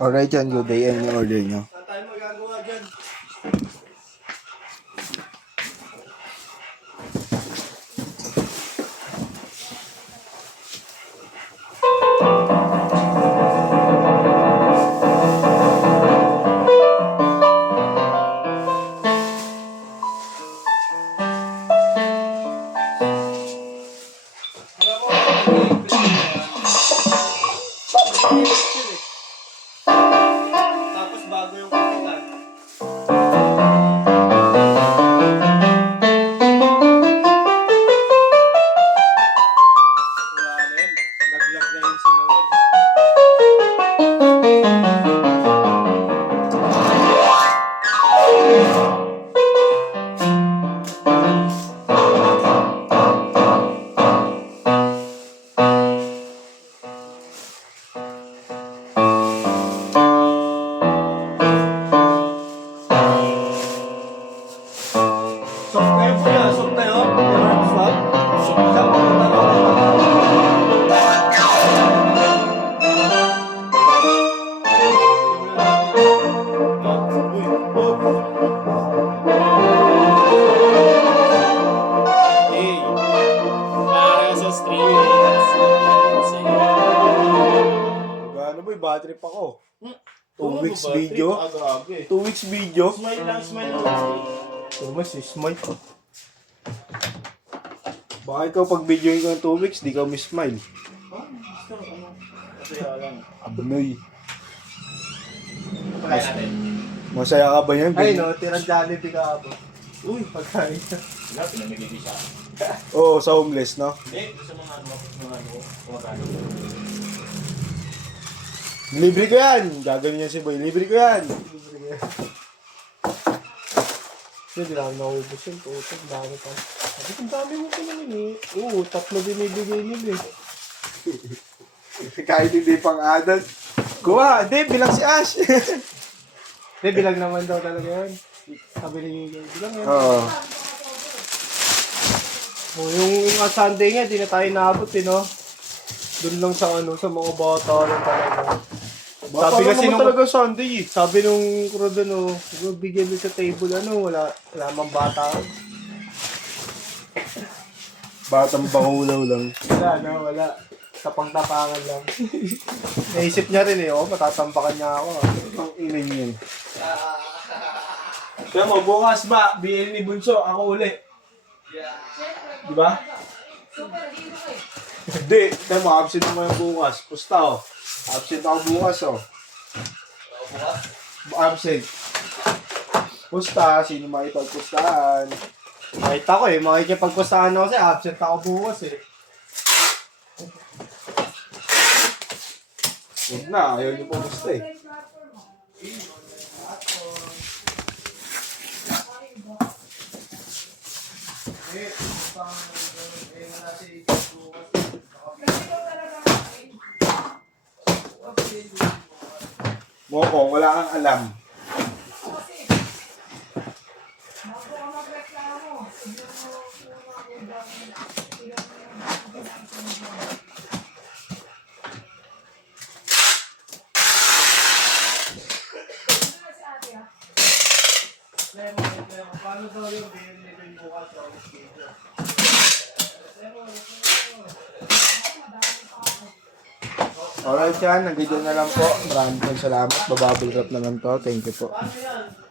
Alright yan, good day. Yan yung order nyo. Saan tayo magagawa dyan? Tapos bago yung katilan. Wala na yun. Laglag na yun si Noel. Sok kayo po yan. Sok kayo. Swap. Sok ka. Hey, para sa streams. Gano boy, bad trip ako. 2 Oo, weeks bad trip. video. Grabe. 2 weeks video. Smile lang, smile lang. Tumas, smile ko. Baka ikaw pag videoin ko ng 2 weeks, di ka smile. Masaya lang. Abnoy. Pagkain natin. Masaya ka ba yan? Ay no, tirang Jollibee ka ako. Uy, Pagkain. wala, pinamigay siya. Oo, sa homeless, no? Hindi, sa mga kumakain. Libre ko yan! Gagawin niya si Boy. Libre ko yan! Hindi lang naubos yun. Tutog, dami pa. Sabi kong dami mo pa naman eh. Oo, 3 binibigay nila eh. Kahit hindi pang adat. Kuha! Hindi, bilang si Ash! Hindi, bilang naman daw talaga yun. Sabi ni Miguel, bilang yun. Oo. Yung Sunday nga, di na tayo naabot eh, no? Doon lang sa ano, sa mga bata lang talaga. Sabi kasi naman talaga Sunday eh. Sabi nung crew doon, oh, bigyan mo sa table, ano, wala mang bata. Batang bangulaw lang. Wala, no, wala. Tapang-tapangan lang. Naisip niya rin eh, oh, matatampakan niya ako. Ang ina niyan. Kaya mo, bukas ba, BL ni Bunso, ako uli. Di ba? Hindi, kaya mo, absent mo yung bukas. Pusta oh. Absent ako bukas oh. Absent. Pusta, sino makipagpustahan? Kahit ako eh, makikipagpustahan ako kasi absent ako bukas eh. Huwag na, ayaw niyo pumusta eh. Mokong, wala kang alam. Paano daw yung binili bukas sa schedule? Alright yan, nandito na lang po. Maraming salamat. Bababble wrap naman to. Thank you po. Paano yan?